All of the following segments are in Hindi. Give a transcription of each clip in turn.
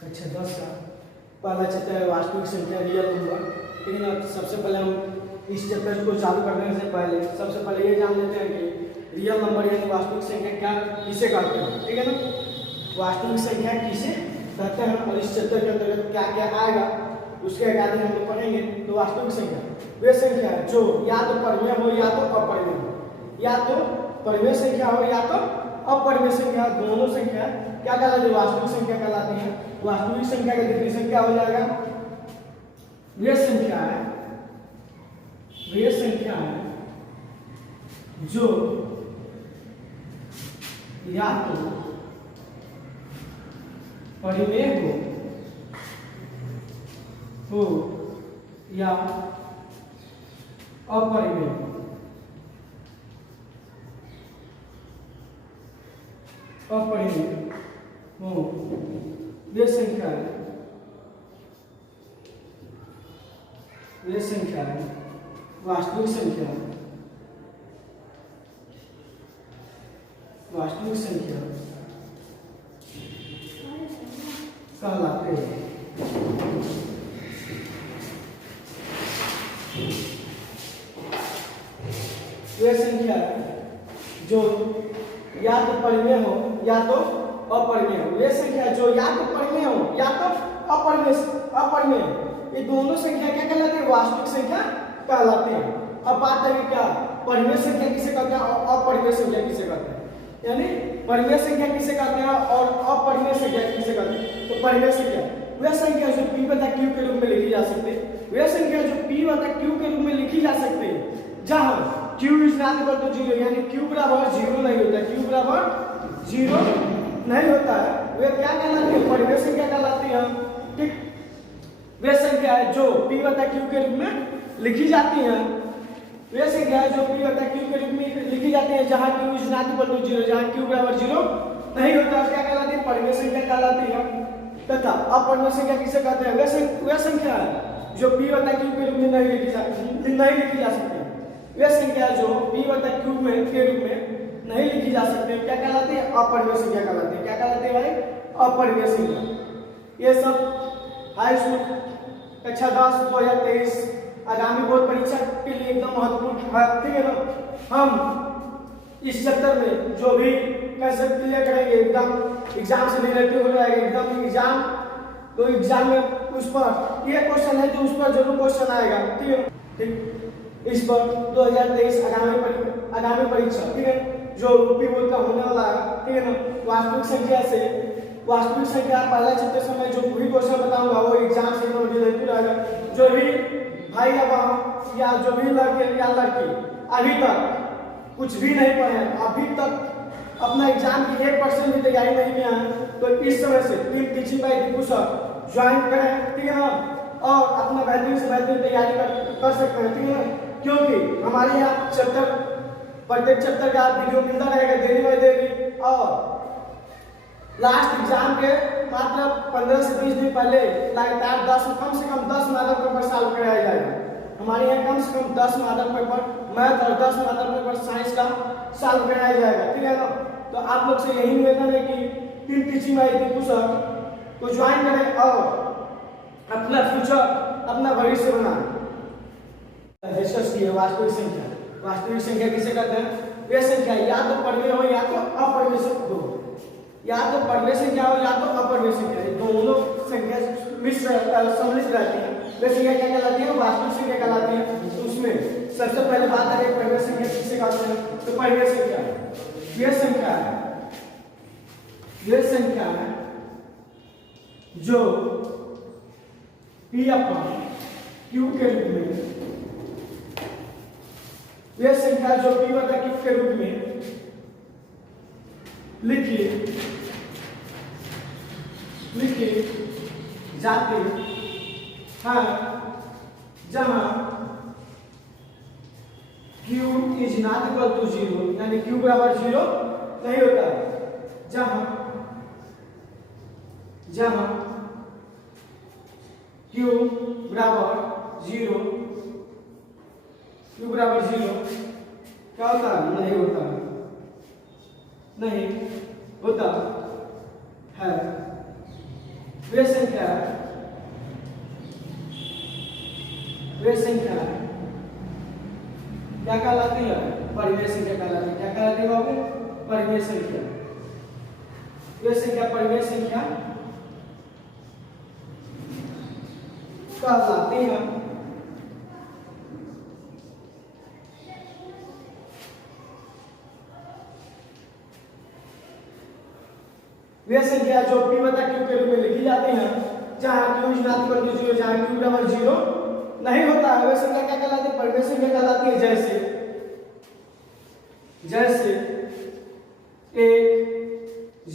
कक्षा 10 का पहला चैप्टर है वास्तविक संख्या रियल नंबर। ठीक है ना। सबसे पहले हम इस चैप्टर को चालू करने से पहले सबसे पहले ये जान लेते हैं कि रियल नंबर यानी वास्तविक संख्या क्या किसे कहते हैं। ठीक है ना। वास्तविक संख्या किसे कहते हैं और इस चैप्टर के अंतर्गत क्या क्या आएगा उसके अकॉर्डिंग हम लोग पढ़ेंगे। तो वास्तविक संख्या वे संख्या जो या तो परिमेय हो या तो अपरिमेय हो, या तो परिमेय संख्या हो या तो अपरिमेय संख्या, दोनों संख्या क्या कहलाती है? वास्तविक संख्या कहलाती है। वास्तविक संख्या का डेफिनेशन क्या हो जाएगा? वे संख्या है जो या तो परिमेय हो या अपरिमेय हो। अपरिमेय हो वे संख्या है वास्तविक संख्या कहलाते हैं। वे संख्या जो या तो परिमेय हो या तो अपरिमेय हो। वे संख्या जो या तो परिमेय हो या तो अपरिमेय, ये दोनों संख्या क्या कहलाती है? वास्तविक संख्या कहलाती है। अब बात है क्या परिमेय संख्या किसे कहते हैं और अपरिमेय संख्या किसे कहते हैं, यानी परिमेय संख्या किसे कहते हैं और अपरिमेय संख्या किसे कहते हैं। तो परिमेय संख्या वह संख्या जो p बटा q के रूप में लिखी जा सकती है, वह संख्या जो p बटा q के रूप में लिखी जा सकती है जहां q is not equal to 0, यानी q बराबर 0 नहीं होता, q बराबर 0 नहीं होता है, वे क्या कहलाती है? परिमेय संख्या कहलाती है। ठीक। वे संख्या है जो p बटा q के रूप में लिखी जाती है, वे संख्या है जो p बटा q के रूप में लिखी जाती है जहां q is not equal to 0, जहां q बराबर 0 नहीं होता है, क्या कहलाती है? परिमेय संख्या कहलाती है। तथा अपरिमेय संख्या किसे कहते हैं? वे संख्या है जो p बटा q के रूप में नहीं लिखी जा सकती। वे संख्या जो p बटा q के रूप में नहीं लिखी जा सकती क्या कहलाती है? अपरिमेय संख्या कहलाती है। क्या कहलाती है भाई? अपरिमेय संख्या। ये सब हाई स्कूल कक्षा 10 2023 आगामी बोर्ड परीक्षा के लिए एकदम महत्वपूर्ण है। ठीक है ना। हम इस चैप्टर में जो भी कंसेप्ट क्लियर करेंगे एकदम एग्जाम से रिलेटेड हो जाएगा, एकदम एग्जाम। तो एग्जाम में उस पर ये क्वेश्चन है जो उस पर जरूर क्वेश्चन आएगा। ठीक है। ठीक। इस पर 2023 आगामी परीक्षा, ठीक है, जो यूपी बोर्ड का होने वाला है। ठीक है ना। वास्तविक संख्या पहला चैप्टर से मैं जो पूरी क्वेश्चन बताऊंगा वो एग्जाम से रिलेटेड रहेगा। जो भी भाई या बहन या जो भी लड़के या लड़की अभी तक कुछ भी नहीं पढ़े, अभी तक अपना एग्जाम की 1% भी तैयारी नहीं किया है, तो इस समय से team teaching bye Deepu sir join करें। ठीक है ना। और अपना बेहतरीन से बेहतरीन तैयारी कर सकते हैं। ठीक है ना। क्योंकि हमारे यहाँ प्रत्येक चैप्टर का वीडियो मिलता रहेगा डेली बाय डेली, और लास्ट एग्जाम के मात्र 15 से 20 दिन पहले लगातार कम से कम 10 मॉडल पेपर सॉल्व कराया जाएगा। हमारे यहाँ कम से कम 10 मॉडल पेपर मैथ और 10 मॉडल पेपर साइंस का सॉल्व कराया जाएगा। ठीक है ना। तो आप लोग से यही निवेदन है कि team teaching bye Deepu sir को ज्वाइन करें और अपना फ्यूचर अपना भविष्य बनाएं। डिस्कस किए वास्तविक संख्या किसे कहते हैं? वे संख्या या तो परिमेय हो या तो अपरिमेय हो, या तो परिमेय संख्या हो या तो अपरिमेय संख्या, दोनों संख्या सम्मिलित रहती है। वे संख्या क्या कहलाती है? वास्तविक संख्या कहलाती है। तो उसमें सबसे पहले बात आ रही है परिमेय संख्या किसे कहते हैं? तो परिमेय संख्या वे संख्या है जो p अपॉन q के रूप में, वे संख्या जो p बटा q के रूप में लिखी जाती है जहां q is not equal to 0, यानी q बराबर 0 नहीं होता है, जहां q बराबर 0 क्या होता है? नहीं होता है। वे संख्या क्या कहलाती है? परिमेय संख्या कहलाती है। क्या कहलाती है बाबू? परिमेय संख्या। वे संख्या परिमेय संख्या कहलाती है। वे संख्या जो p बटा q के रूप में लिखी जाती हैं, जहां q ऋणात्मक 0, जहां q बराबर 0 नहीं होता है, वे संख्या क्या कहलाती है? परिमेय संख्या कहलाती है। जैसे 1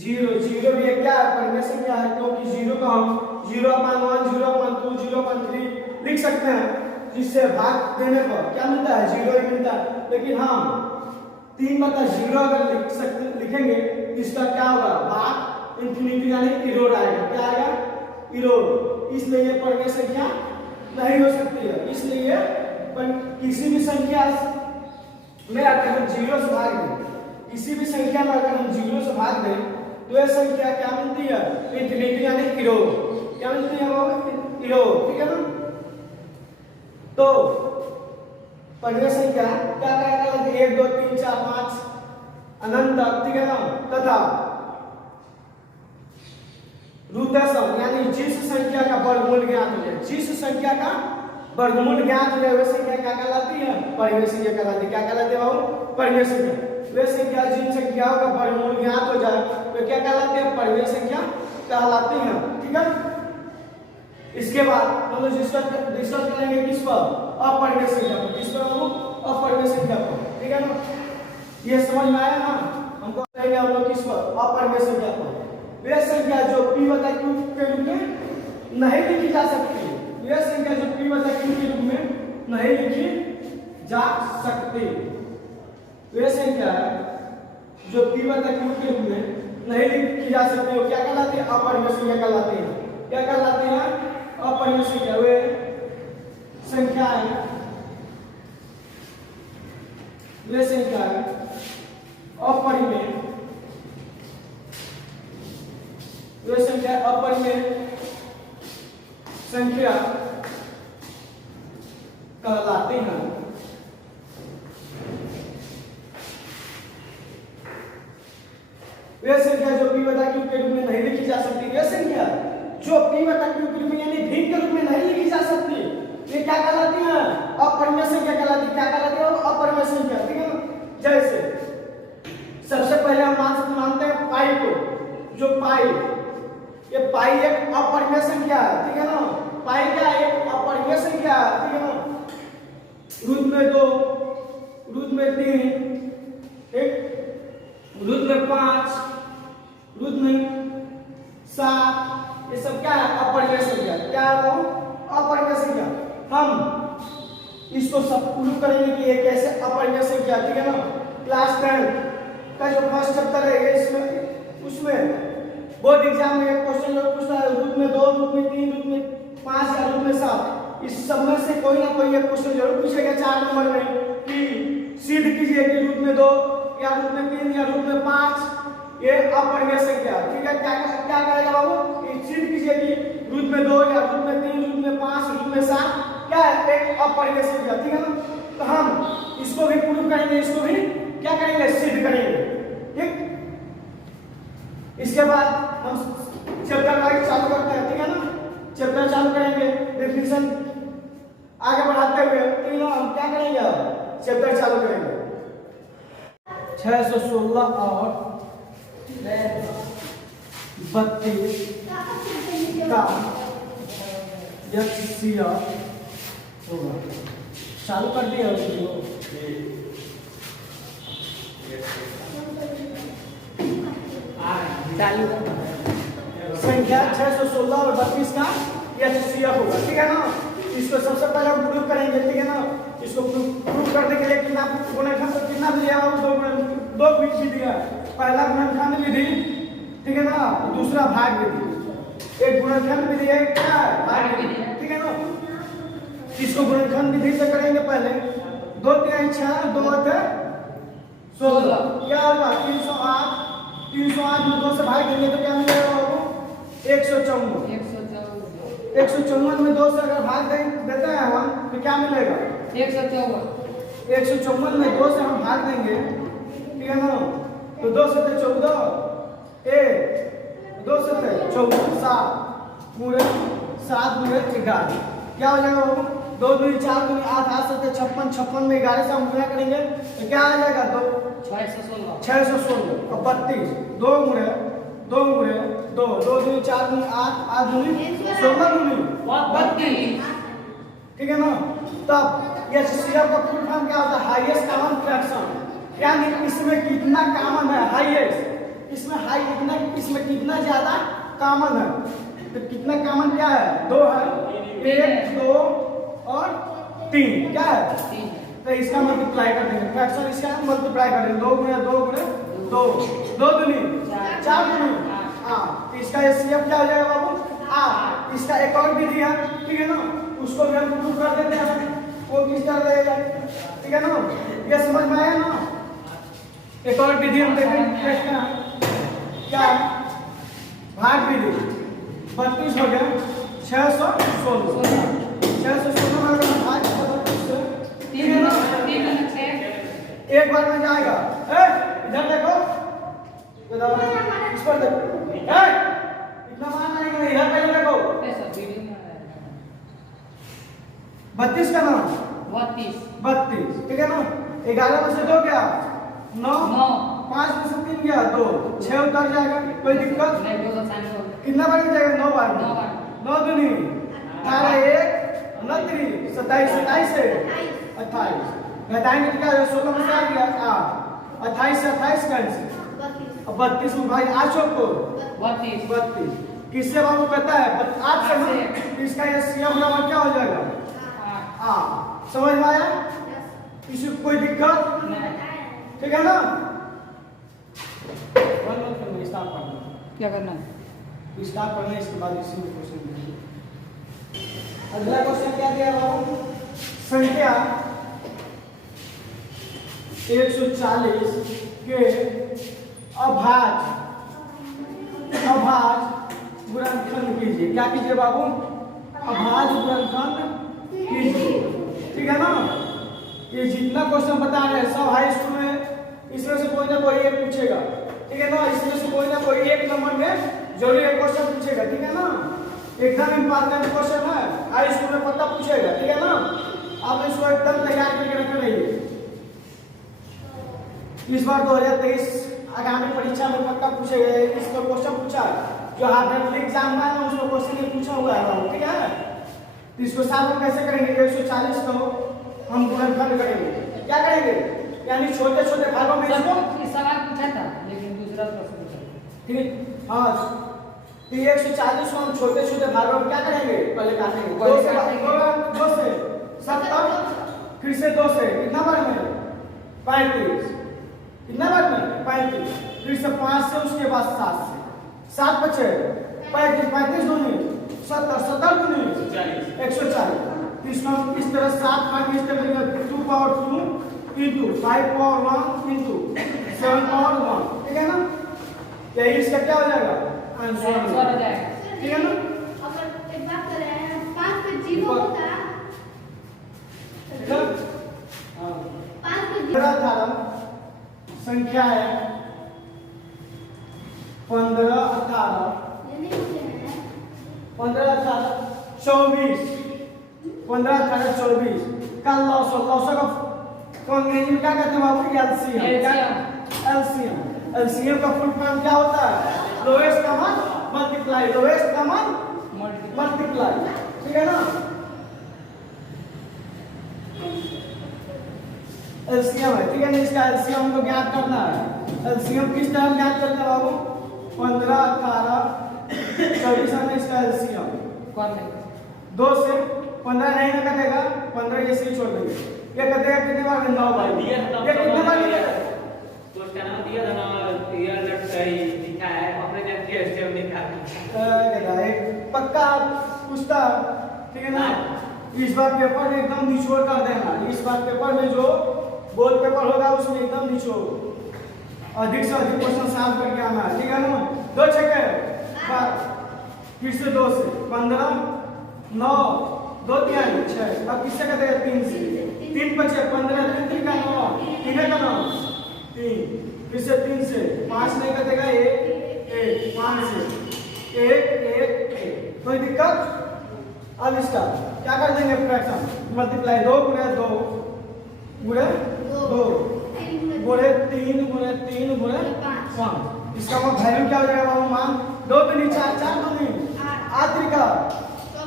0 0 भी क्या है? परिमेय संख्या है, क्योंकि 0 को हम 0/1 0/2 0/3 लिख सकते हैं, जिससे भाग देने पर क्या मिलता है? 0 ही मिलता है। लेकिन हम 3/0 अगर लिखेंगे, इसका क्या होगा? भाग इंफिनिटी यानी इरोड आएगा। क्या आएगा? इरोड। इसलिए ये परिमेय संख्या नहीं हो सकती है। इसलिए किसी भी संख्या में अगर हम 0 से भाग दें, किसी भी संख्या में अगर हम 0 से भाग दें, तो यह संख्या क्या मिलती है? इंफिनिटी यानी इरोड। क्या मिलती है बाबू? इरोड। ठीक है ना? तो परिमेय संख्या क्या कहलाती है? 1 2 3 4 5 अनंत तक। ठीक है ना? तथा रूटसम यानी जिस संख्या का वर्गमूल ज्ञात हो जाए, जिस संख्या का वर्गमूल ज्ञात हो जाए, वह संख्या क्या कहलाती है? परिमेय संख्या कहलाती है। क्या कहलाती है बाबू? परिमेय संख्या। वह संख्या जिन संख्याओं का वर्गमूल ज्ञात हो जाए, वे क्या कहलाती है? परिमेय संख्या कहलाती है। ठीक है? इसके बाद हम लोग डिस्कस करेंगे किस पर? अपरिमेय संख्या पर। किस पर बाबू? अपरिमेय संख्या पर। ठीक है ना? ये समझ में आया ना? हमको करेंगे हम लोग किस पर? अपरिमेय संख्या पर। वे संख्या जो p बटा q के रूप में नहीं लिखी जा सकती, वे संख्या जो p बटा q के रूप में नहीं लिखी जा सकती, वे संख्या जो p बटा q के रूप में नहीं लिखी जा सकती, वो क्या कहलाती है? अपरिमेय संख्या कहलाती है। क्या कहलाती है? अपरिमेय संख्या। वे संख्याएं अपरिमेय, वे संख्या अपरिमेय संख्या कहलाती हैं। वे संख्या जो p बटा q के रूप में नहीं लिखी जा सकती, वे संख्या जो p बटा q के रूप में यानी भिन्न के रूप में नहीं लिखी जा सकती, ये क्या कहलाती है? अपरिमेय संख्या कहलाती है। क्या कहलाती है? अपरिमेय संख्या। ठीक है ना? जैसे सबसे पहले हम मानते हैं पाई को। जो पाई, ये पाई एक अपरिमेय संख्या है। ठीक है ना? पाई क्या है? एक अपरिमेय संख्या है। ठीक है ना? रूट में 2, रूट में 3, एक रूट में 5, रूट में 7, ये सब क्या है? अपरिमेय संख्या। क्या है वो? अपरिमेय संख्या। हम इसको सब प्रूव करेंगे कि ये कैसे अपरिमेय संख्या। ठीक है ना? क्लास 10 का जो फर्स्ट चैप्टर है, इसमें उसमें बोर्ड एग्जाम में एक क्वेश्चन जरूर पूछता है, रूट में 2, रूट में 3, रूट में 5 या रूट में 7। इस सब में से कोई ना कोई एक क्वेश्चन जरूर पूछेगा 4 नंबर में कि सिद्ध कीजिए कि रूट में 2 या रूट में 3 या रूट में 5 ये अपरिमेय संख्या। ठीक है? क्या करेगा बाबू? सिद्ध कीजिए कि रूट में 2 या रूट में 3, रूट में 5, रूट में 7 क्या है? एक अपरिमेय संख्या। ठीक है ना? तो हम इसको भी प्रूव करेंगे, इसको भी क्या करेंगे? सिद्ध करेंगे। ठीक? इसके बाद हम चैप्टर वाइज चालू करते हैं। ठीक है ना? चैप्टर चालू करेंगे, डेफिनेशन आगे बढ़ाते हुए। ठीक है? हम क्या करेंगे? चैप्टर चालू करेंगे। 616 और 32 का HCF होगा। चालू कर दिया वीडियो। संख्या 616 और 32 का HCF होगा। ठीक है ना? इसको सबसे पहले हम प्रूव करेंगे। ठीक है ना? इसको प्रूव करने के लिए कितना गुणनखंड कितना दिया है? दो विधि दिया है। पहला गुणनखंड विधि, ठीक है ना? दूसरा भाग विधि। एक गुणनखंड विधि है, क्या है? भाग विधि। ठीक है ना? इसको गुणनखंड विधि से करेंगे पहले। 2 3 6 2 16 क्या होगा? 308 में 2 से भाग देंगे तो क्या मिलेगा? 154 154 में 2 से अगर भाग देते हैं हम तो क्या मिलेगा? 154 में 2 से हम भाग देंगे, ठीक है ना? तो 2 से 14 2 से 14 7 गुणे 11 क्या हो जाएगा बाबू? 2 दूनी 4 दूनी 8 8 से 56 56 में 11 से हम गुणा करेंगे तो क्या आ जाएगा? 616 और 32 2 गुणे 2 दूनी 4 दूनी 8 8 दूनी 16 दूनी 32, ठीक है ना? तब HCF का फुल फॉर्म क्या होता है? हाईएस्ट कॉमन फ्रैक्शन, यानी इसमें कितना कॉमन है? हाईएस्ट, इसमें कितना ज्यादा कॉमन है? तो कितना कॉमन क्या है? 2 है, 1 2 और 3 क्या है? तो इसका मल्टीप्लाई कर देंगे, फ्रैक्शन इसका मल्टीप्लाई कर देंगे, 2 गुणे 2 दूनी 4 दूनी हाँ, तो इसका HCF क्या हो जाएगा बाबू? इसका एक और विधि है, ठीक है ना? उसको भी हम प्रूव कर देते हैं, वो किस तरह रहेगा, ठीक है ना? ये समझ में आया ना? एक और विधि हम देखेंगे क्या है? भाग विधि 32 हो गया 616 में अगर हम भाग 32 से, ठीक है ना? एक बार में जाएगा, इधर देखो, इस पर देखो, इतना मान आएगा, इधर पहले देखो 32 का नाम 32, ठीक है ना? 11 में से 2 गया 9 5 में से 3 गया 2 6 उतर जाएगा, कोई दिक्कत नहीं। कितना बार जाएगा? 9 बार 9 दूनी 18 1 29 27 से 28 घटाएंगे तो क्या हो? 16 में से आ गया 8 28 से 28 कैंसिल, अब 32 में भाई आज को 32 किससे बाबू कहता है? 8 से इसका HCF बराबर क्या हो जाएगा? समझ में आया? इसमें कोई दिक्कत नहीं, ठीक है ना? क्या करना है? स्टार्ट पढ़ना, इसके बाद इसी में क्वेश्चन देंगे। अगला क्वेश्चन क्या दिया बाबू? संख्या 140 के अभाज्य गुणनखंड कीजिए। क्या कीजिए बाबू? अभाज्य गुणनखंड कीजिए, ठीक है ना? ये जितना क्वेश्चन बता रहे हैं सब हाई स्कूल में, इसमें से कोई ना कोई एक पूछेगा, ठीक है ना? इसमें से कोई ना कोई एक नंबर में जरूर एक क्वेश्चन पूछेगा, ठीक है ना? एकदम इंपॉर्टेंट क्वेश्चन है, हाई स्कूल में पक्का पूछेगा, ठीक है ना? आप इसको एकदम तैयार करके रखे रहिए। इस बार 2023 आगामी परीक्षा में पक्का पूछेगा, इसका क्वेश्चन पूछा जो हाफ एग्जाम में है ना, उसको क्वेश्चन ये पूछा हुआ है, ठीक है? तो इसको साथ में कैसे करेंगे? 140 को हम गुणनखंड करेंगे, क्या करेंगे? यानी छोटे छोटे भागों में इसको सवाल पूछा था लेकिन दूसरा प्रश्न पूछा, ठीक? हाँ, तो 140 को हम छोटे छोटे भागों में क्या करेंगे? पहले काटेंगे 2 से 70, फिर से 2 से कितना बार में? 35, कितना बार में? 35, फिर से 5 से, उसके बाद 7 से 7 बचे 35 35 दूनी 70 70 दूनी 140। इसको हम इस तरह 7 भाग इस तरह 2 power 2 into 5 power 1 into 7 power 1, ठीक है ना? यही इसका क्या हो जाएगा? आंसर हो जाएगा, ठीक है ना? अगर एक बात करें 5 पे 0 होता है, 5 पे 0 संख्या है 15 18 15 18 24 15 18 24 का लॉस का अंग्रेजी में क्या कहते हैं बाबू? एलसीएम का फुल फॉर्म क्या होता है? लोएस्ट कॉमन मल्टीप्लाई, ठीक है ना? एलसीएम है, ठीक है ना? इसका एलसीएम हमको ज्ञात करना है। एलसीएम किस तरह ज्ञात करते हैं बाबू? 15 18 24 में इसका एलसीएम 2 से 15 नहीं ना कटेगा, 15 ऐसे ही छोड़ देंगे। ये कटेगा कितने बार में? 9 बार। ये कितने बार में? तो उसका नाम दिया था ना, ये लेफ्ट सही लिखा है, अपने जन के स्टेप लिखा है। एक पक्का पूछता, ठीक है ना? इस बार पेपर एकदम निचोड़ कर देना। इस बार पेपर में जो बोर्ड पेपर होगा उसमें एकदम निचोड़, अधिक से अधिक क्वेश्चन सॉल्व करके आना है, ठीक है ना? 2 छक्के फिर से 2 से 15 9 2 3 6 अब किससे कटेगा 3 से 3 बचे 15 3 का 9 3 का 9 3 फिर से 3 से 5 नहीं कटेगा 1 1 5 से 1 1 1 कोई दिक्कत। अब इसका क्या कर देंगे फ्रैक्शन मल्टीप्लाई 2 गुणे 2 गुणे 2 गुणे 3 गुणे 3 गुणे 5 इसका वैल्यू क्या हो जाएगा बाबू मान 2 दूनी 4 4 दूनी 8 त्रिका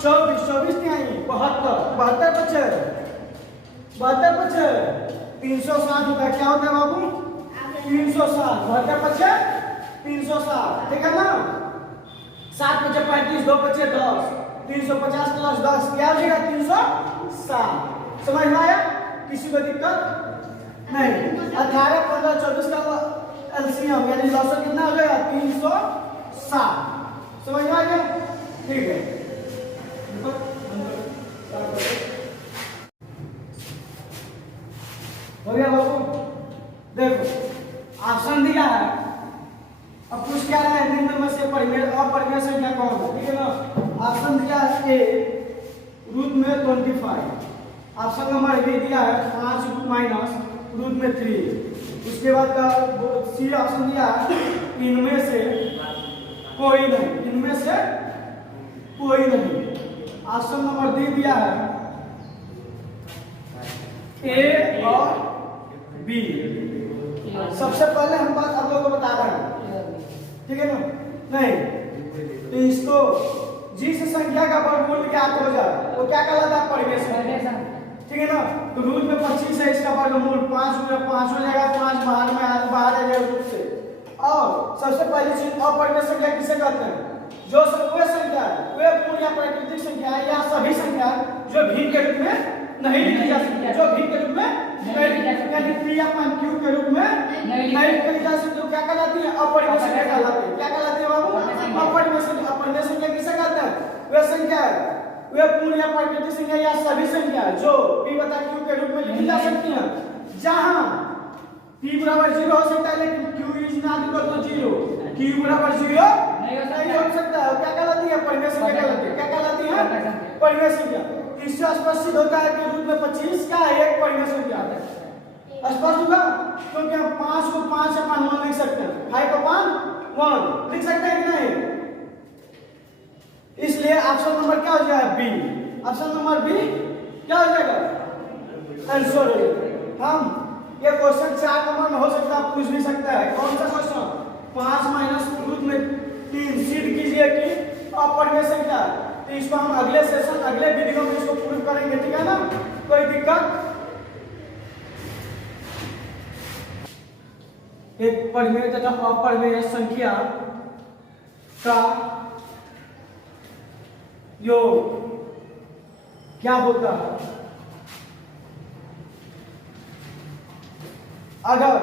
24 24 तिहाई 72 बचे 360 रुपया क्या होता है बाबू 360 72 बचे 360 ठीक है ना 7 बचे 35 2 बचे 10 350 प्लस 10 क्या हो जाएगा 360 समझ में आया किसी को दिक्कत नहीं। 18 15 24 का एलसीएम यानी लॉसर कितना हो जाएगा 360 समझ में आ गया ठीक है। हो गया बाबू देखो ऑप्शन दिया है अब पूछ क्या रहा है निम्न में से अपरिमेय संख्या कौन है ठीक है ना। ऑप्शन दिया है ए रूट में 25 ऑप्शन नंबर बी दिया है 5 माइनस रूट में 3 उसके बाद का सी ऑप्शन दिया है इनमें से कोई नहीं ऑप्शन नंबर डी दिया है ए और बी। सबसे पहले हम बात आप लोगों को बता रहे हैं ठीक है ना नहीं तो इसको जिस संख्या का वर्गमूल ज्ञात हो जाए वो क्या कहलाता है परिमेय संख्या ठीक है ना। तो रूट में 25 है इसका वर्गमूल 5 गुणे 5 हो जाएगा 5 बाहर आ जाएगा रूट से। और सबसे पहली चीज अपरिमेय संख्या किसे कहते हैं जो वे संख्या है वे पूर्ण या प्राकृतिक संख्या है या सभी संख्या जो भिन्न के रूप में नहीं लिखी जा सकती जो भिन्न के रूप में यानी p अपन q के रूप में नहीं लिखी जा सकती क्या कहलाती है अपरिमेय संख्या कहलाती है। क्या कहलाती है बाबू अपरिमेय संख्या। अपरिमेय संख्या किसे कहते हैं वे संख्या है वे पूर्ण या प्राकृतिक संख्या या सभी संख्या जो p बटा q के रूप में लिखी जा सकती है जहां p बराबर 0 हो सकता है लेकिन q is not equal to 0 q बराबर 0 नहीं हो सकता है। क्या कहलाती है परिमेय संख्या कहलाती है। क्या कहलाती है परिमेय संख्या। इससे स्पष्ट सिद्ध होता है कि रूट में 25 क्या है एक परिमेय संख्या स्पष्ट होगा क्योंकि हम 5 को 5 अपन 1 लिख सकते हैं 5 अपन 1 लिख सकते हैं कि नहीं। इसलिए ऑप्शन नंबर क्या हो जाएगा बी। ऑप्शन नंबर बी क्या हो जाएगा आंसर हो जाएगा। हम ये क्वेश्चन 4 नंबर में हो सकता है पूछ भी सकता है कौन सा क्वेश्चन 5 माइनस रूट में 3 सिद्ध कीजिए कि अपरिमेय संख्या। तो इसको हम अगले सेशन अगले वीडियो में इसको प्रूव करेंगे ठीक है ना कोई दिक्कत। एक परिमेय तथा अपरिमेय संख्या का योग क्या होता है अगर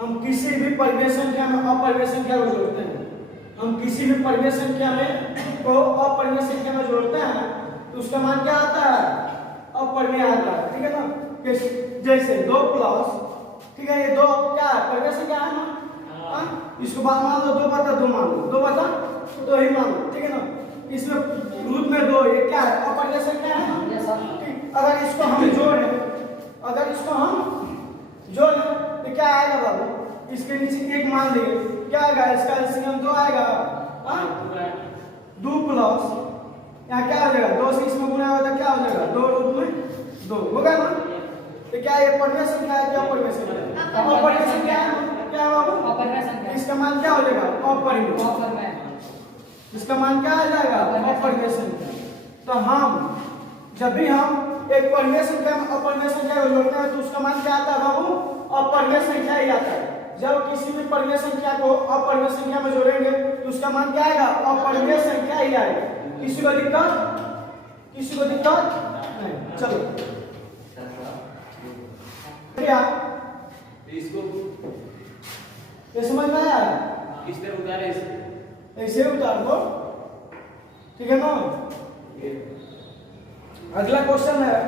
हम किसी भी परिमेय संख्या में अपरिमेय संख्या को जोड़ते हैं। हम किसी भी परिमेय संख्या में को अपरिमेय संख्या में जोड़ते हैं तो उसका मान क्या आता है अपरिमेय आता है ठीक है ना। जैसे 2 प्लस ठीक है ये 2 क्या है परिमेय संख्या है ना इसको मान लो 2 बटा 2 मान लो 2 बटा 2 ही मान लो ठीक है ना। इसमें रूट में 2 ये क्या है अपरिमेय संख्या है ना ठीक। अगर इसको हम जोड़ें तो क्या आएगा बाबू इसके नीचे 1 मान लेंगे क्या आएगा इसका एलसीएम 2 आएगा 2 प्लस यहाँ क्या हो जाएगा 2 से इसमें गुणा होगा तो क्या हो जाएगा 2 रूट में 2 होगा ना। तो क्या ये परिमेय संख्या है क्या अपरिमेय संख्या अपरिमेय संख्या है क्या बाबू अपरिमेय संख्या। इसका मान क्या हो जाएगा अपरिमेय इसका मान क्या आ जाएगा अपरिमेय संख्या। तो हम जब भी हम एक परिमेय संख्या में अपरिमेय संख्या को जोड़ते हैं तो उसका मान क्या आता है बाबू अपरिमेय संख्या ही आता है। जब किसी भी परिमेय संख्या को अपरिमेय संख्या में जोड़ेंगे तो उसका मान क्या आएगा अपरिमेय संख्या ही आएगा। किसी को दिक्कत नहीं। चलो क्या इसको ये समझ में आया किस तरह उतारे इसको ऐसे उतार दो ठीक है ना। अगला क्वेश्चन है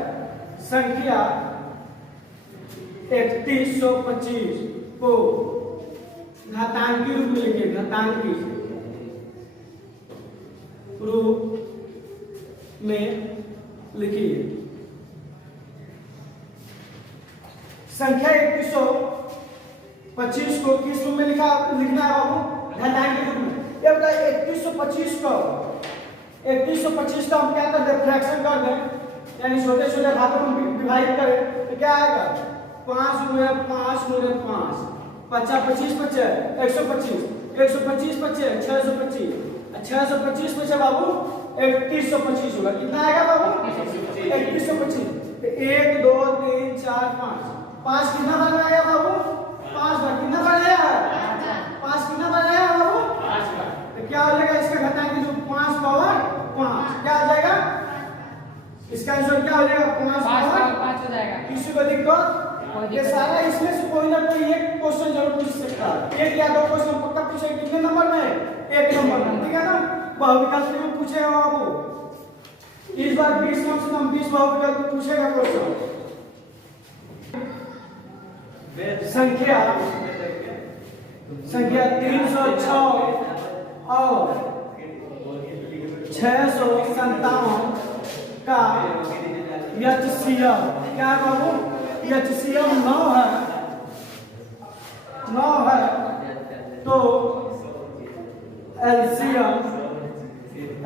संख्या 3125 को घातांकी रूप में लिखिए घातांकी में लिखिए। संख्या 2125 को किस रूप में लिखना है बाबू? घटाएं के रूप में। ये बताइए 2125 को हम क्या कर दें? फ्रैक्शन कर दें, यानी छोटे छोटे भागों में विभाजित करें तो क्या आएगा? 5 गुणे 5 गुणे 5 50 25 बचे 125 125 बचे 625 625 बचे बाबू 3125 होगा। कितना आएगा बाबू? 3125। 1 2 3 4 5 5 कितना बनाया बाबू? 5 बार। कितना बनाया? 5 कितना बनाया बाबू? 5 बार। तो क्या हो जाएगा? इसका घटाएंगे जो 5 पावर 5 क्या आ जाएगा? इसका आंसर क्या हो जाएगा? 5 पावर 5 हो जाएगा। किसी को दिक्कत? ये सारा इसमें से कोई ना कोई एक क्वेश्चन जरूर पूछ सकता है। एक या दो क्वेश्चन पक्का पूछेगा। कितने नंबर में? 1 नंबर में, ठीक है ना? बहुविकल्प में पूछेगा बाबू। इस बार 20 कम से कम 20 बहुविकल्प पूछेगा क्वेश्चन। संख्या 306 और 657 का HCF क्या है बाबू? HCF 9 है तो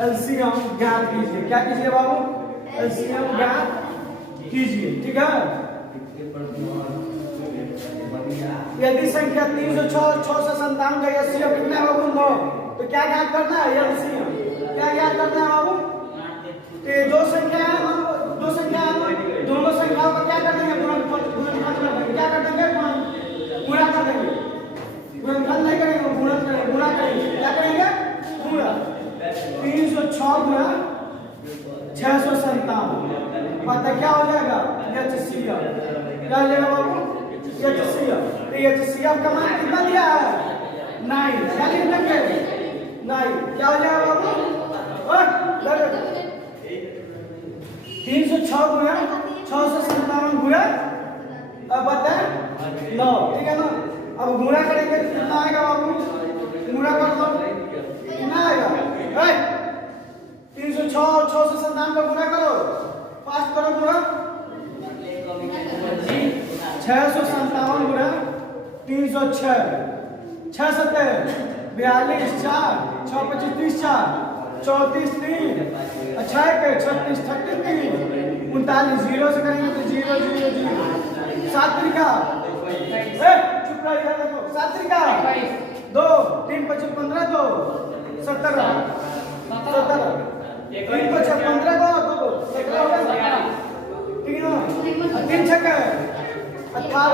LCM ज्ञात कीजिए। क्या कीजिए बाबू? LCM ज्ञात कीजिए, ठीक है? यदि संख्या 306 657 का HCF कितना है बाबू? 9। तो क्या ज्ञात करना है? LCM। क्या ज्ञात करना है बाबू? ये दो संख्या है, दोनों संख्याओं का क्या कर देंगे? गुणनफल कर देंगे। क्या कर देंगे? गुणा कर देंगे। गुणनफल नहीं करेंगे, गुणा करेंगे। क्या करेंगे? गुणा। 306 गुणा 657 पता क्या हो जाएगा? HCF। क्या हो जाएगा बाबू? HCF। तो HCF का मान कितना दिया है? 9। क्या लिख देंगे? 9। क्या हो जाएगा बाबू? 306 गुणा 657 गुणा अब बताएं 9, ठीक है ना? अब गुणा करेंगे तो कितना आएगा बाबू? गुणा कर दो, कितना आएगा? 306 और 657 का गुणा करो, 5 करो गुणा 657 गुणा 306 6 7 42 4 6 25 30 4 34 3 अच्छा है 36 33 39 0 से करेंगे तो 0 0 0 7 त्रिका चुप रहा इधर देखो 7 त्रिका 2 3 25 15 2 17 3 25 15 को 2 17 हो गया ठीक है ना 3 छक्के 18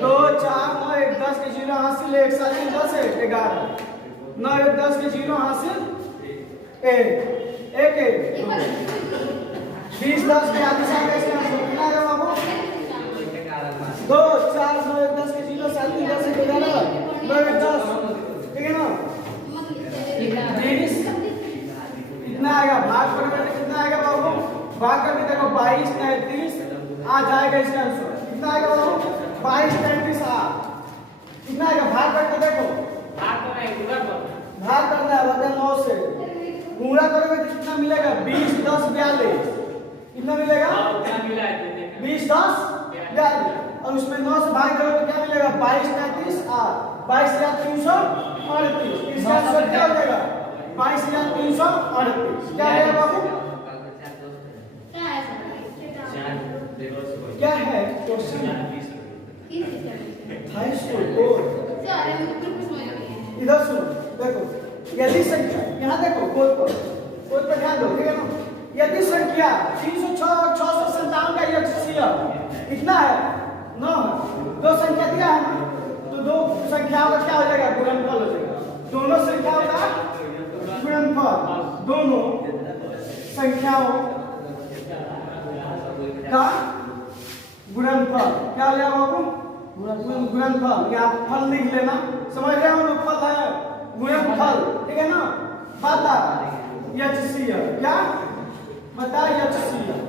2 4 9 1 10 के 0 हासिल 1 7 10 है 11 9 1 10 के 0 हासिल 1 1 20 10 के आगे साथ ऐसे कितना है बाबू 2 4 9 1 10 के 0 7 10 है 11 9 1 10 ठीक है ना 20 कितना आएगा भाग करके कितना आएगा बाबू भाग करके देखो 22 33 आ जाएगा इसका आंसर कितना आएगा बाबू 22 33 आ कितना आएगा भाग करके देखो भाग करना है बता 9 से गुणा करोगे तो कितना मिलेगा 20 10 42 कितना मिलेगा 20 10 42 और उसमें 9 से भाग करोगे तो क्या मिलेगा 22 33 8 22,338 इसका आंसर क्या हो जाएगा 22,338 क्या है बाबू क्या है क्वेश्चन हाई स्कूल बोर्ड इधर सुनो देखो यदि संख्या यहाँ देखो कोड पर ध्यान दो ठीक है ना यदि संख्या 306 और 657 का HCF इतना है 9 है दो संख्या दिया है ना तो दो संख्याओं का क्या हो जाएगा गुणनफल हो जाएगा दोनों संख्याओं का गुणनफल दोनों संख्याओं का गुणनफल क्या हो जाएगा बाबू गुणनफल यहाँ फल लिख लेना समझ रहे हो फल है गुणनफल ठीक है ना बता HCF क्या बता HCF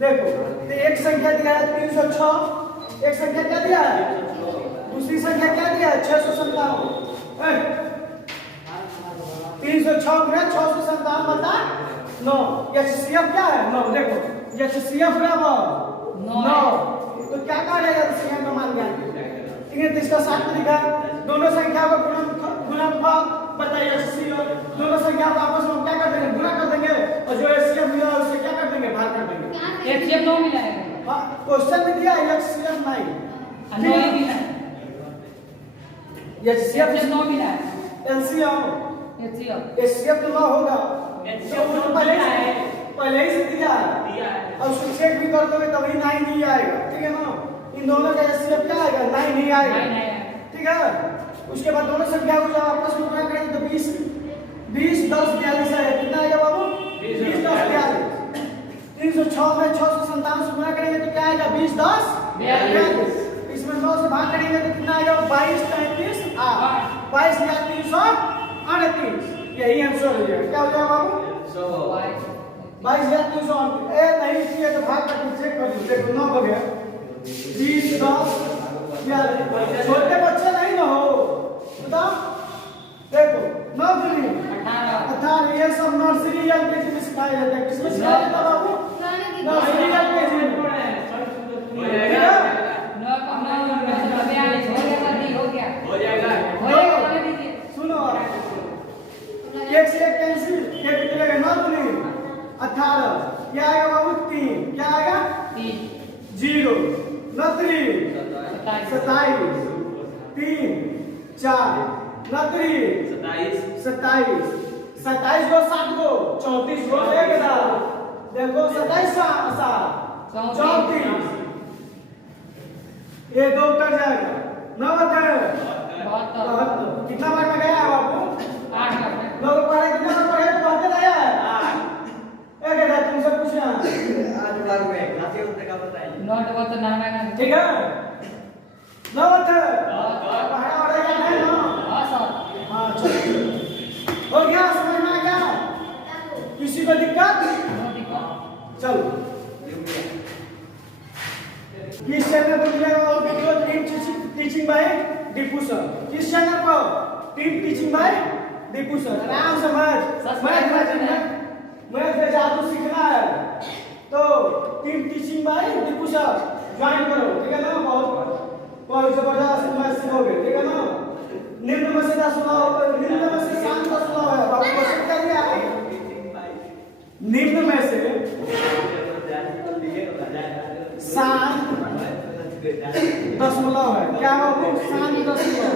देखो तो एक संख्या दिया है 306 एक संख्या क्या दिया है दूसरी संख्या क्या दिया है 657 306 306 गुना 657 बटा 9। HCF क्या है? 9। देखो HCF बराबर 9। तो क्या कहा जाएगा HCF का मान क्या? ठीक है, तो इसका 7 तरीका, दोनों संख्या को गुणनफल बताइए HCF, दोनों संख्या को आपस में क्या कर देंगे? गुणा कर देंगे, और जो HCF मिला उससे क्या कर देंगे? भाग कर देंगे। HCF 9 मिला है। हाँ, क्वेश्चन में दिया है HCF 9 9 ही मिला है। HCF 9 मिला है। LCM HCF तो 9 होगा, HCF पहले ही से दिया है, और उसको चेक भी कर दोगे तभी 9 नहीं आएगा। ठीक है ना, इन दोनों का HCF क्या आएगा? 9 नहीं आएगा। ठीक है, उसके बाद दोनों संख्या को जब आपस में गुणा करेंगे तो 20 10 42 आएगा। कितना आएगा बाबू? 20 10 42। 306 में 657 से गुणा करेंगे तो क्या आएगा? 20 10 42। इसमें 9 से भाग करेंगे तो कितना आएगा? 22 33 8। 22 या 338। यही आंसर हो जाएगा। क्या हो जाएगा बाबू? 22 या 338। ए नहीं किया तो भाग करके चेक कर लो। देखो 9 हो गया, 20 10 42। छोटे बच्चे नहीं ना हो, बताओ। देखो 9 दूनी 18। ये सब नर्सरी एलकेजी में सिखाया जाता है। किसमें सिखाया जाता है बाबू? नर्सरी एलकेजी में। सुनो, एक से एक कैंसिल, एक निकलेगा 9 दूनी 18। क्या आएगा बाबू? 3। क्या आएगा? 0 नतरी 27 3 4 नतरी 27 27 को 7 को 34 को एक था। देखो 27 7 34। ये 2 उतर जाएगा। 9 कितना बार में गया है बाबू? 8 का 9 को पढ़े कितना बार पढ़े तो कहते रहा है 8। एक है तुमसे पूछना 8 बार में काफी उत्तर का बताइए। 9 तो बहुत नाम है। ठीक है, 9 पढ़ा और याद है ना? हां सर। हाँ चलो, हो गया, समझ में आ गया? किसी को दिक्कत? चलो, किस चैनल पर मिलेगा वो video? Teaching bye Deepu sir. किस चैनल पर? Teaching bye Deepu sir. आराम से मैथ में जादू सीखना है तो teaching bye Deepu sir join करो। ठीक है ना, बहुत जबरदस्त मैथ सीखोगे। ठीक है ना, निम्न में से 10 निम्न में से शांत 10 है बाबू। क्वेश्चन क्या दिया है? निम्न में से शांत दशमलव है। क्या बाबू? शांत दशमलव।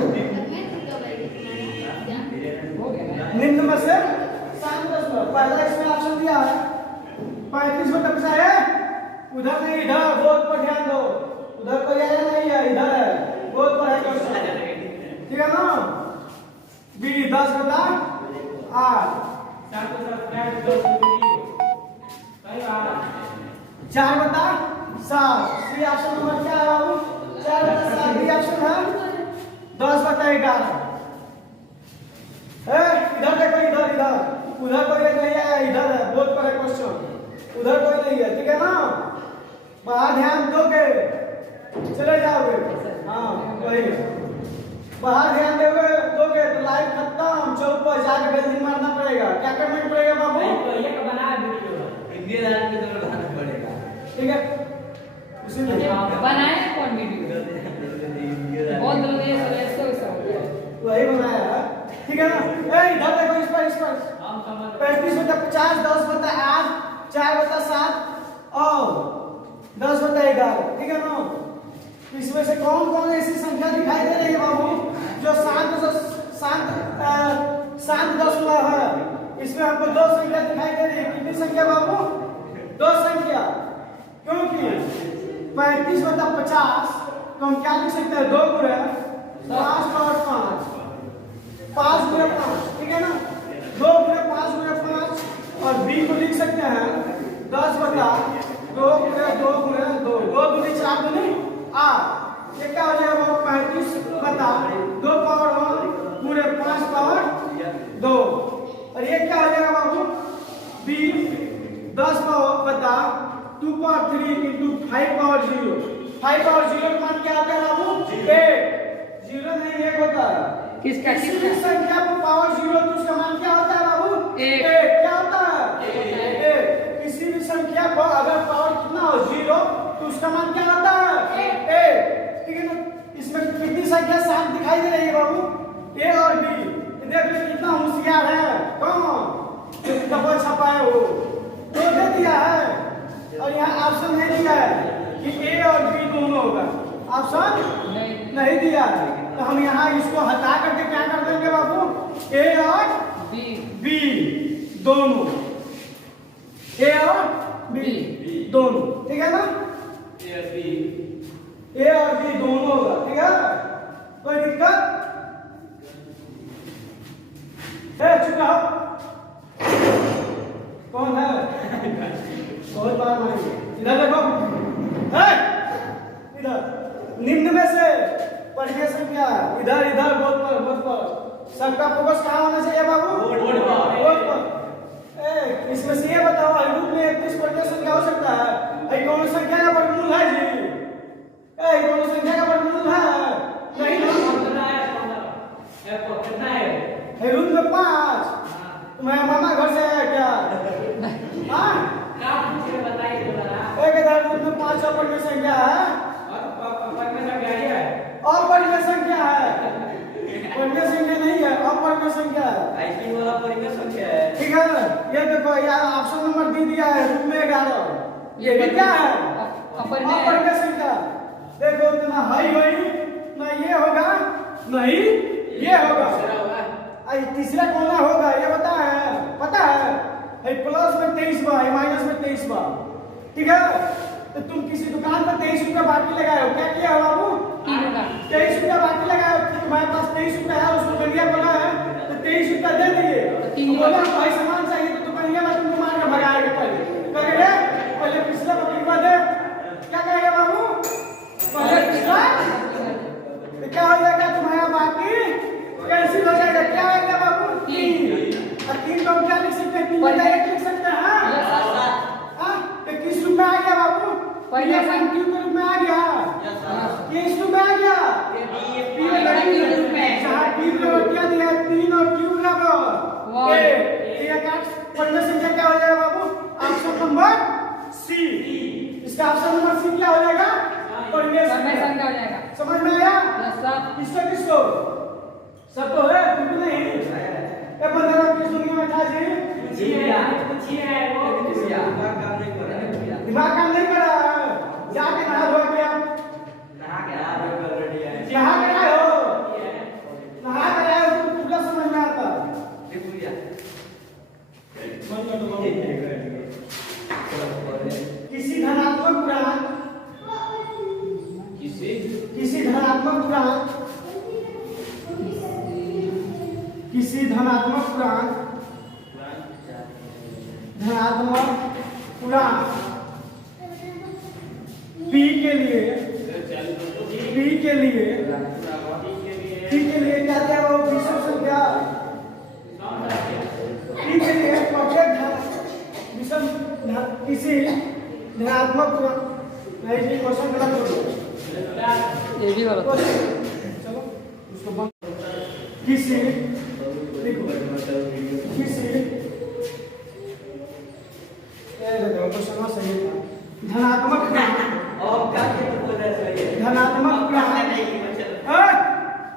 निम्न में से शांत दशमलव। पहला इसमें ऑप्शन दिया है 35 में तक है, उधर नहीं इधर। बोर्ड पर ध्यान दो, उधर कोई आया नहीं है, इधर है। बोर्ड पर है क्वेश्चन। ठीक है ना? बी 10 बता 8 4 बता 7। सी ऑप्शन नंबर क्या है बाबू? 4 बता 7। बी ऑप्शन है 10 बता 11। इधर देखो, इधर उधर कोई नहीं है, इधर है। बोर्ड पर है क्वेश्चन, उधर कोई नहीं है। ठीक है ना, बाहर ध्यान दोगे चले जाओगे। हाँ वही, बाहर ध्यान दोगे तो लाइव खत्म। चौक पर जाकर बेल्डिंग मारना पड़ेगा। क्या करना पड़ेगा बाबू? इंडियन आर्मी तो बनाना पड़ेगा। ठीक है, उसी में बनाए कौन वीडियो? बहुत लोग ये सब वही बनाया है। ठीक है ना? इधर देखो, इस पर 35 बता 50, 10 बता 8, 4 बता 7 और 10 बता 11। ठीक है ना? इसमें से कौन कौन ऐसी संख्या दिखाई दे रही है बाबू जो शांत दशमलव है? इसमें हमको 2 संख्या दिखाई दे रही है। कितनी संख्या बाबू? 2 संख्या। क्योंकि 35 बता 50 तो हम क्या लिख सकते हैं? 2 गुणे 5 और 5 5 गुणे 5। ठीक है ना? 2 गुणे 5 गुणे 5। और बी को लिख सकते हैं 10 बता 2 गुणे 2 गुणे 2। 2 दूनी 4 दूनी 8। ये क्या हो जाएगा बाबू? 35 बता 2 पावर 1 गुणे 5 पावर 2। और ये क्या हो जाएगा बाबू? बी 10 पावर बता 2 पावर 3 इंटू 5 पावर 0। 5 पावर 0 का मान क्या आता है बाबू? 8। 0 नहीं 1 होता है। किसका किसी भी संख्या को पावर 0 तो उसका मान क्या होता है बाबू? एक। क्या होता है? एक। किसी भी संख्या को अगर पावर कितना हो 0 तो उसका मान क्या होता है? एक। ठीक है ना? इसमें कितनी संख्या 7 दिखाई दे रही है बाबू? ए और बी। देख लो कितना होशियार है। कौन? जो डबल छपा है वो तो दे दिया है और यहाँ ऑप्शन नहीं दिया है कि ए और बी दोनों होगा। ऑप्शन नहीं दिया है तो हम यहाँ इसको हटा करके क्या कर देंगे बाबू? ए और बी दोनों। ए और बी दोनों। ठीक है ना? ए और बी दोनों होगा। ठीक है? कोई दिक्कत? चुप रहो। कौन है? बहुत बार मारेंगे। इधर देखो। इधर निम्न में से पढ़िए संख्या इधर इधर बोर्ड पर सबका फोकस कहाँ होना चाहिए बाबू? बोर्ड पर। इसमें से ये बताओ रूप में 31 पढ़िए संख्या हो सकता है? कौन संख्या का वर्गमूल है जी? कौन संख्या का वर्गमूल है? नहीं ना रूप में 5। तुम्हारे मामा घर से आया क्या? हाँ एक इधर रूप में 5 और पढ़िए संख्या है और पढ़िए संख्या है। पढ़िए संख्या नहीं है और पढ़िए संख्या है। आईपी वाला पढ़िए संख्या है। ठीक है ये देखो यार ऑप्शन नंबर दे दिया है रूप में 11। ये भी क्या है? अपरिमेय संख्या। देखो इतना हाई होई ना ये होगा नहीं ये होगा। तीसरा कोना होगा ये पता है प्लस में 23 बार माइनस में 23 बार। ठीक है तो तुम किसी दुकान पर 23 रुपया बाकी लगाए हो। क्या किया हो बाबू? 23 रुपया बाकी लगाए हो। तुम्हारे पास 23 रुपया है उसको गलिया बोला है तो 23 रुपया दे दिए। बोला भाई सामान चाहिए तो दुकानिया में तुमको मार के भगाएगा। पहले पिछला बकरी दे। क्या कहेगा बाबू? पहले पिछला तो क्या हो जाएगा? तुम्हारा बाकी कैंसिल हो जाएगा। क्या आएगा बाबू? 3। और 3 को हम क्या लिख सकते हैं? 3 का 1 लिख सकते हैं। तो किस रूप में आ गया बाबू? पहले क्यू के रूप में आ गया। ये इस रूप में आ गया। पी रूप में जहां पी बराबर क्या दिया है? 3 और क्यू बराबर 1। ये का पढ़ने संख्या क्या हो जाएगा बाबू? Option number C. इसका ऑप्शन नंबर सी क्या हो जाएगा? पढ़ने संख्या हो जाएगा। समझ में आया? किसको सब तो है बिल्कुल नहीं। ए बंदर किस दुनिया में था जी? दिमाग काम नहीं कर रहा है। जाके नहा धो के यहाँ के आए हो नहा कर आए हो तो पूरा समझ में आता। किसी धनात्मक पूर्णांक किसी धनात्मक पूर्णांक पी के लिए क्या दिया वो विषम संख्या? पी के लिए विषम किसी धनात्मक नहीं जी क्वेश्चन गलत हो गया। ये भी गलत। चलो उसको बंद। किसी धनात्मक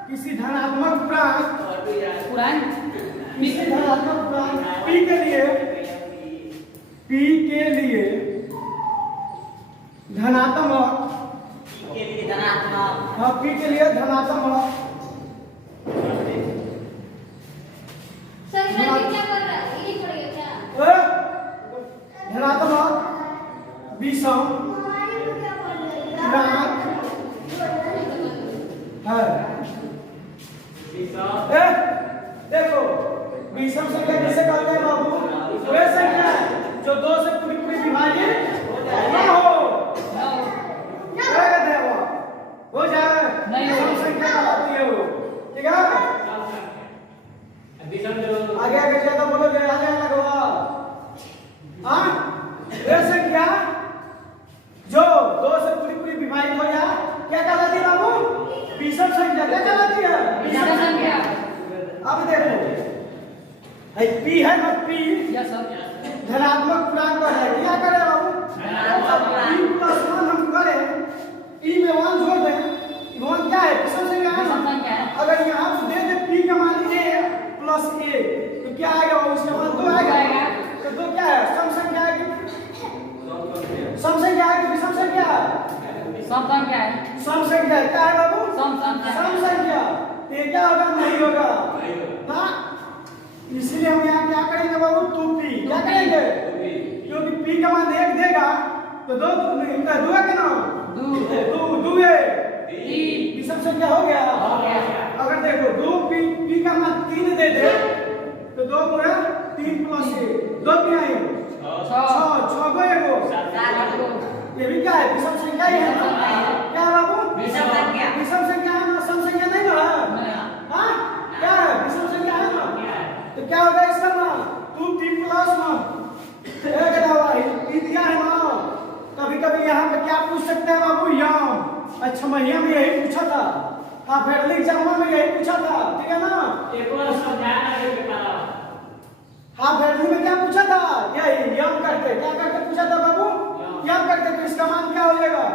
किसी धनात्मक पूर्णांक पी के लिए धनात्मक पी के लिए धनात्मक सर क्या कर रहा है? ये पढ़ेगा क्या? धनात्मक विषम पूर्णांक है। देखो विषम संख्या किसे कहते हैं बाबू? वे संख्या जो 2 से पूरी विभाजित ना हो जाए विषम संख्या कहलाती है वो। ठीक है आगे ज्यादा बोलोगे आगे लगवा। हाँ वे संख्या जो 2 से पूरी विभाजित हो जाए क्या कहलाती है बाबू? विषम संख्या। क्या कहलाती है? विषम संख्या। अब देखो है पी है ना पी यस सर धनात्मक पूर्णांक पर है क्या करें बाबू पी प्लस 1 हम करें ई में 1 जोड़ दें 1 क्या है विषम संख्या है ना संख्या है अगर यहाँ पे दे दे पी का मान a प्लस a तो क्या आएगा बाबू उसका मान 2 आएगा तो 2 क्या है सम संख्या है कि सम संख्या है कि विषम संख्या है सम संख्या है सम संख्या है क्या है बाबू सम संख्या सम संख्या तो ये क्या होगा नहीं होगा हाँ इसलिए हम यहाँ क्या करेंगे बाबू 2p क्या करेंगे क्योंकि p का मान 1 देगा तो 2 है क्या ना 2 है विषम संख्या हो गया अगर देखो 2p का मान 3 दे दे तो 2 गुणा 3 प्लस 1 2 क्या है 6 गो एगो ये भी क्या है विषम संख्या ही है ना क्या बाबू विषम संख्या है ना सम संख्या नहीं ना हाँ क्या है विषम संख्या है ना तो क्या होगा इसका मान 2p प्लस 1 एक दवा दिया है ना कभी कभी यहाँ पे क्या पूछ सकते हैं बाबू यम अच्छा महिया में यही पूछा था हाँ फेडरल एग्जाम में यही पूछा था ठीक है ना एक बार समझाना है बेटा हाँ फेडरल में क्या पूछा था यही यम करके क्या करके पूछा था बाबू यम करके तो इसका मान क्या हो जाएगा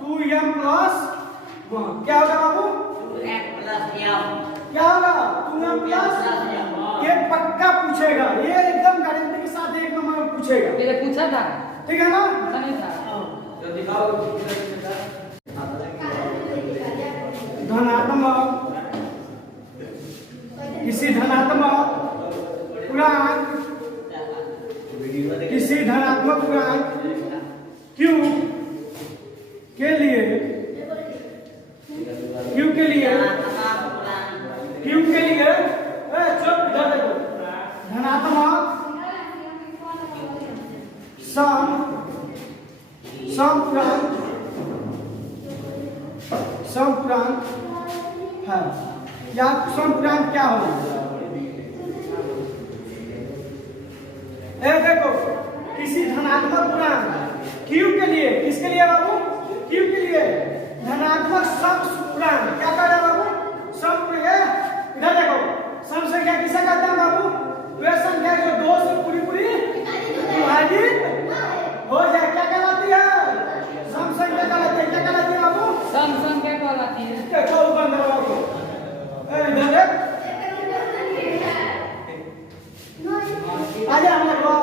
2m प्लस 1 क्या होगा बाबू क्या होगा 2m प्लस ये पक्का पूछेगा ये एकदम गारंटी के साथ 1 नंबर में पूछेगा ये पूछा था ठीक है ना पूछा नहीं था तो दिखाओ धनात्मक किसी धनात्मक पूर्णांक q के लिए चुप इधर देखो धनात्मक सम पूर्णांक है या सम पूर्णांक क्या होगा देखो किसी धनात्मक पूर्णांक q के लिए किसके लिए बाबू q के लिए धनात्मक सम पूर्णांक क्या कह रहे हैं बाबू सम इधर देखो सम संख्या किसे कहते हैं बाबू वे संख्या जो 2 से पूरी विभाजित हो जाए क्या कहलाती है सम संख्या कहलाती है क्या कहलाती है बाबू सम संख्या कहलाती है देखो ऊपर बाबू इधर देख आजा हम लोग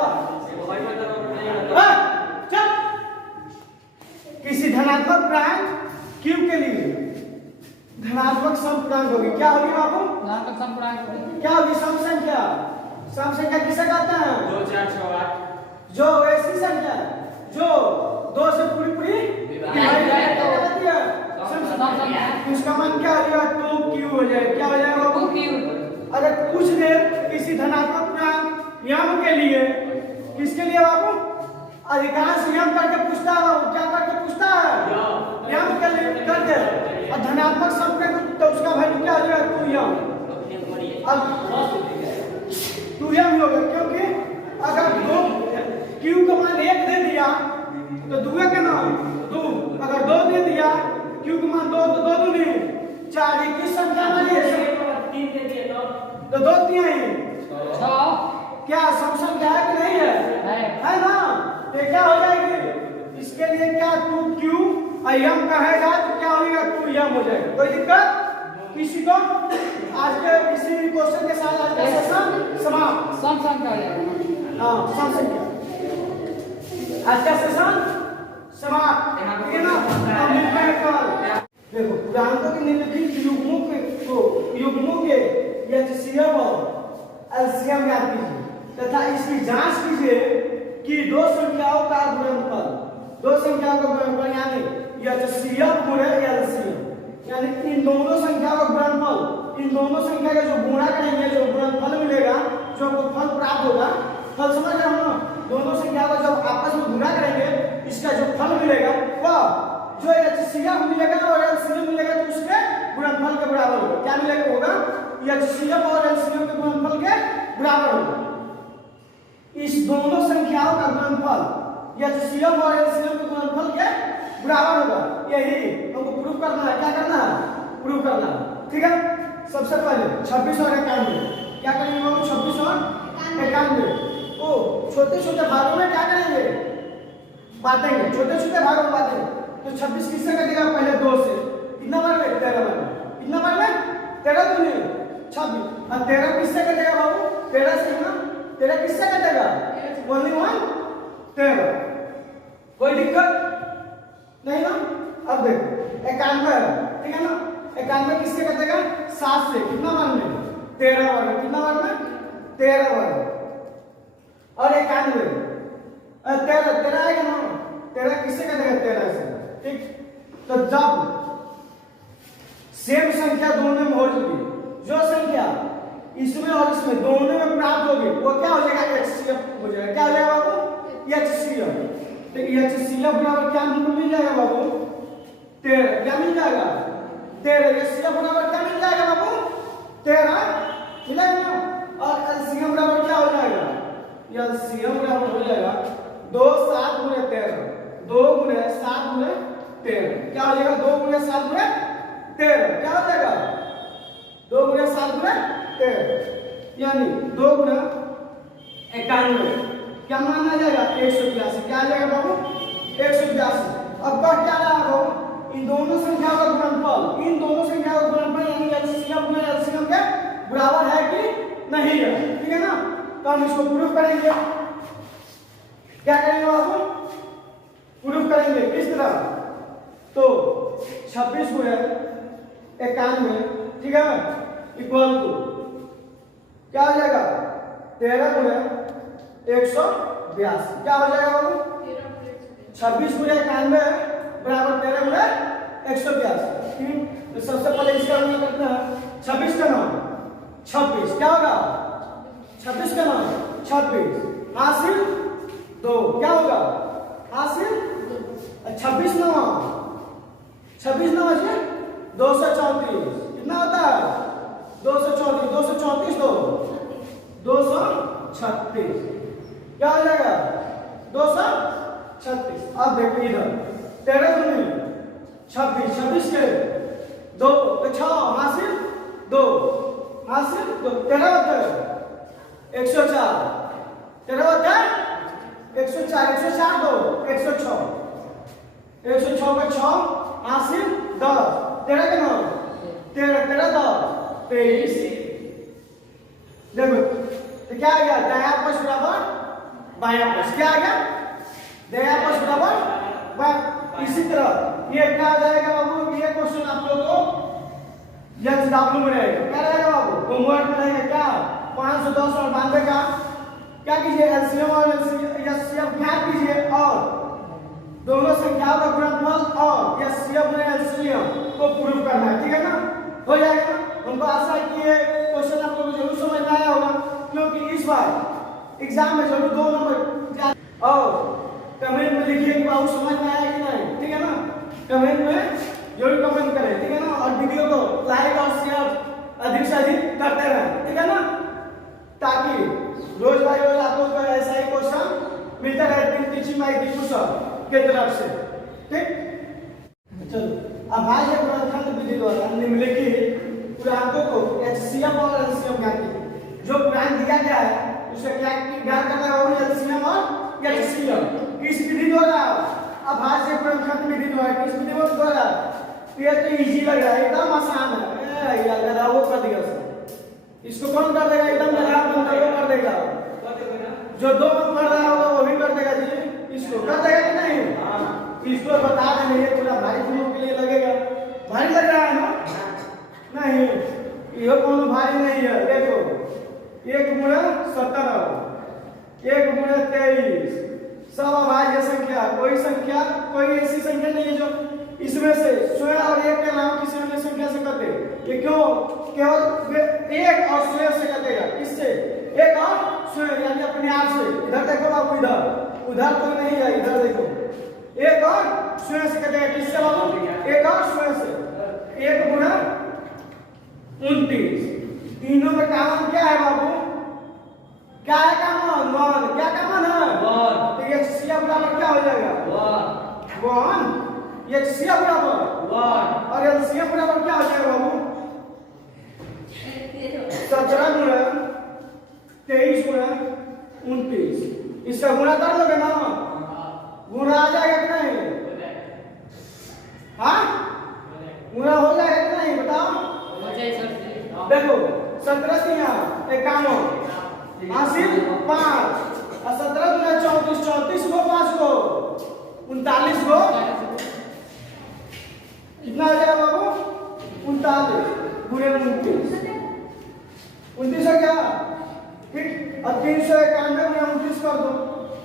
चल किसी धनात्मक पूर्णांक q के लिए धनात्मक सम पूर्णांक होगी क्या होगी बाबू धनात्मक सम पूर्णांक क्या होगी सम संख्या किसे कहते हैं 2 4 6 8 जो ऐसी संख्या जो 2 से पूरी कहलाती है सम संख्या उसका मान क्या हो जाएगा 2q हो जाएगा क्या हो जाएगा बाबू q अगर कुछ देर किसी धनात्मक पूर्णांक यम के लिए किसके लिए बाबू अधिकांश यम करके पूछता है बाबू क्या करके पूछता है यम के लिए करके और धनात्मक सम के तो उसका वैल्यू क्या हो जाएगा 2m अब 2m होगा क्योंकि अगर 2 q का मान 1 दे दिया तो 2 का नाम 2 अगर 2 दे दिया q का मान 2 तो 2 दूनी 4 ये किस संख्या में है 3 दे दिए तो 2 3 है 6 क्या सम संख्या है कि नहीं है ना तो क्या हो जाएगी इसके लिए क्या 2q और m कहेगा तो क्या होगा 2m हो जाएगा कोई दिक्कत किसी को आज के किसी क्वेश्चन के साथ आज का सेशन समाप्त सम संख्या हो जाएगा हाँ सम संख्या आज का सेशन समाप्त ठीक है ना हम मिलते हैं कल देखो पूर्णांकों के निम्नलिखित युग्मों के एचसीएफ और एलसीएम याद कीजिए तथा इसकी जांच कीजिए कि 2 संख्याओं का गुणनफल 2 संख्याओं का गुणनफल यानी एचसीएफ गुणे एलसीएम यानी इन दोनों संख्याओं का गुणनफल इन दोनों संख्या का जो गुणा करेंगे जो गुणनफल मिलेगा जो हमको फल प्राप्त होगा फल समझ रहे हो ना दोनों संख्याओं का जब आपस में गुणा करेंगे इसका जो फल मिलेगा वह जो एचसीएफ मिलेगा और एलसीएम मिलेगा तो उसके गुणनफल के बराबर होगा क्या मिलेगा होगा एचसीएफ और एलसीएम के गुणनफल के बराबर होगा इस दोनों संख्याओं का गुणनफल एचसीएफ और एलसीएम के गुणनफल के बराबर होगा यही हमको प्रूफ करना है क्या करना है प्रूफ करना है ठीक है सबसे पहले 26 और 91 क्या करेंगे बाबू 26 और छोटे छोटे भागों में क्या करेंगे, बांटेंगे, छोटे छोटे भागों में बांटेंगे। तो 26 किससे कटेगा, पहले 2 से, कितना बार में, 13 बार में, कितना बार में, 13 दूनी 26, और 13 किससे कटेगा बाबू, 13 से ना, 13 किससे कटेगा, ओनली 1 13, कोई दिक्कत नहीं ना। अब देखो 91, ठीक है ना, 91 किससे कटेगा, 7 से, कितना बार में, 13 बार में, कितना बार में, 13 बार में, और 91 13 आएगा ना, 13 किससे कटेगा, 13 से, ठीक। तो जब सेम संख्या दोनों में हो चुकी, जो संख्या इसमें और इसमें दोनों में प्राप्त होगी वो क्या हो जाएगा, HCF हो जाएगा। क्या हो जाएगा बाबू, HCF। तो HCF बराबर क्या मिल जाएगा बाबू, 13, क्या मिल जाएगा, 13। HCF बराबर क्या मिल जाएगा बाबू, 13 मिलेगा ना। और LCM बराबर क्या हो जाएगा, LCM बराबर हो जाएगा 2 7 गुणे 13, 2 गुणे 7 गुणे 13, क्या हो जाएगा, 2 गुणे 7 गुणे 13, क्या हो जाएगा, 2 गुणे 7 गुणे 13, यानी 2 गुणे 91, क्या माना जाएगा, 182। क्या आ जाएगा बाबू, 182। अब बढ़ क्या रहा है बाबू, इन दोनों संख्याओं का गुणनफल, इन दोनों संख्याओं का गुणनफल यानी LCM गुणे LCM के बराबर है कि नहीं है, ठीक है ना। तो हम इसको प्रूफ करेंगे, क्या करेंगे बाबू, प्रूफ करेंगे किस तरह, तो 26 गुणे 91, ठीक है, इक्वल टू क्या हो जाएगा, 13 गुणे 182, क्या हो जाएगा बाबू, 26 गुणे 91 बराबर 13 गुणे 182, ठीक। तो सबसे पहले इसका गुणा करते हैं, 26 का नाम 26, क्या होगा, 26 का नाम 26, हासिल 2, क्या होगा, हासिल 26 नवा 234, कितना होता है, 234, 234 236, क्या हो जाएगा, 236। अब देखो इधर 13 दूनी 26, 26 के 2 6 हासिल 2, हासिल 2, 13 होता है 104, 13 होता है 104, 104 2 106, 106 का 6 हासिल 10, 13 के 9, 13 13 10 23। देखो तो क्या आ गया, दायां पक्ष बराबर बायां पक्ष, क्या आ गया, दायां पक्ष बराबर बायां। इसी तरह ये क्या आ जाएगा बाबू, ये क्वेश्चन आप लोगों को एचडब्ल्यू में रहेगा, क्या रहेगा बाबू, होमवर्क में रहेगा, क्या 510 और 92 का क्या कीजिए, एलसीएम और एचसीएफ ज्ञात कीजिए और दोनों संख्याओं का गुणनफल और एचसीएफ और एलसीएम को प्रूव करना है, ठीक है ना, हो जाएगा। हमको आशा है कि ये क्वेश्चन आप लोगों को जरूर समझ में आया होगा, क्योंकि इस बार एग्जाम में जरूर 2 नंबर, और कमेंट में लिखिए कि बाबू समझ में आया कि नहीं, ठीक है ना, कमेंट में जरूर कमेंट करें, ठीक है ना, और वीडियो को लाइक और शेयर अधिक से अधिक करते रहें, ठीक है ना, ताकि रोज बाय रोज आप लोगों को ऐसा ही क्वेश्चन मिलता रहे टीचिंग बाय दीपू सर के तरफ से, ठीक। चलो अब आज ये गुणनखंड विधि द्वारा निम्नलिखित पूर्णांकों को एचसीएफ और एलसीएम ज्ञात कीजिए। जो पूर्णांक दिया गया है उसे क्या ज्ञात करना है, वो एलसीएम और एचसीएफ किस विधि द्वारा, अब आज ये गुणनखंड विधि द्वारा, किस विधि द्वारा, ये तो इजी लग रहा है, एकदम आसान है, यार गधा वो कर दिया इसको कौन कर देगा, एकदम लगा बंदा वो कर देगा, जो 2 में पढ़ रहा होगा वो भी कर देगा जी, इसको कर देगा कि नहीं, इसको बता देंगे, ये थोड़ा भारी फिल्मों के लिए लगेगा, भारी लग रहा है ना, नहीं ये कोनो भारी नहीं है। देखो 1 गुणे 17, 1 गुणे 23, सब अभाज्य संख्या, कोई ऐसी संख्या नहीं है जो इसमें से स्वयं और 1 के अलावा किसी अन्य संख्या से कटे, ये क्यों, केवल 1 और स्वयं से कटेगा, किससे, 1 और स्वयं यानी अपने आप से। इधर देखो बाबू, उधर कोई नहीं है, इधर देखो 1 और स्वयं से कटेगा, किससे बाबू, 1 और स्वयं से, 1 गुणा 29, तीनों में कॉमन क्या है बाबू, क्या है कॉमन, 1, क्या कॉमन है 1, तो ये एचसीएफ बराबर क्या हो जाएगा 1, ये एचसीएफ बराबर 1 और एलसीएम बराबर क्या हो जाएगा बाबू 17 गुणा 23 गुणा 29, इसका गुणा कर लोगे ना? गुणा आ जाएगा कि नहीं? हाँ, गुणा हो जाएगा कि नहीं बताओ? हो जाए सर से। देखो 17 से यहाँ एक काम हो हासिल 5 और 17 गुना 34 34 को 5 को 39 को कितना आ जाएगा बाबू? 39 गुणे 29 29 है क्या? ठीक। अब 391 गुना 29 कर दो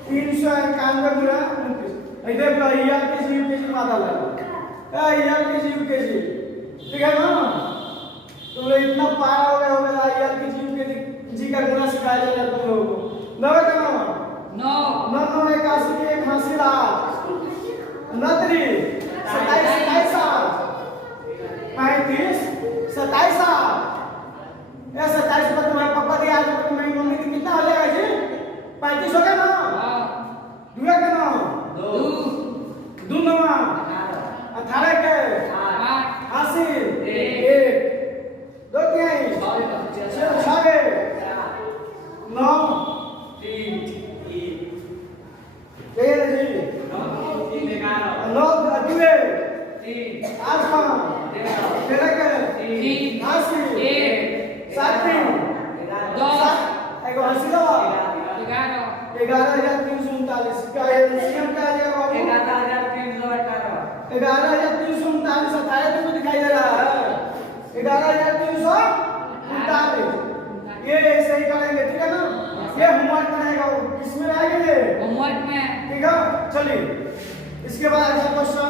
391 गुना 29 देख लो यार के जी के जी माता लगा यार के जी ठीक है ना? तुम लोग इतना पारा हो गया होगा यार के जी का गुना सिखाया जा रहा है तुम लोगों को। नवे का नाम 9 9 9 81 की एक हासिल 8 29 27 35 27 ये 27 पर तुम्हारे पापा दिया आज तुम्हारी मम्मी की कितना हो जाएगा जी? 35 हो गया ना? दुआ का नाम 2 9 18 के 80 1 2 3 6 9 3 जी 9 दुए 8 5 13 के 80 7 एक हासिल 11,339 का एलसीएम क्या आ जाएगा बाबू? 11,339 28 तुमको दिखाई दे रहा है 11,339 ये सही करेंगे ठीक है ना? ये होमवर्क करेगा वो किसमें आएंगे? होमवर्क में। ठीक है चलिए इसके बाद अगला क्वेश्चन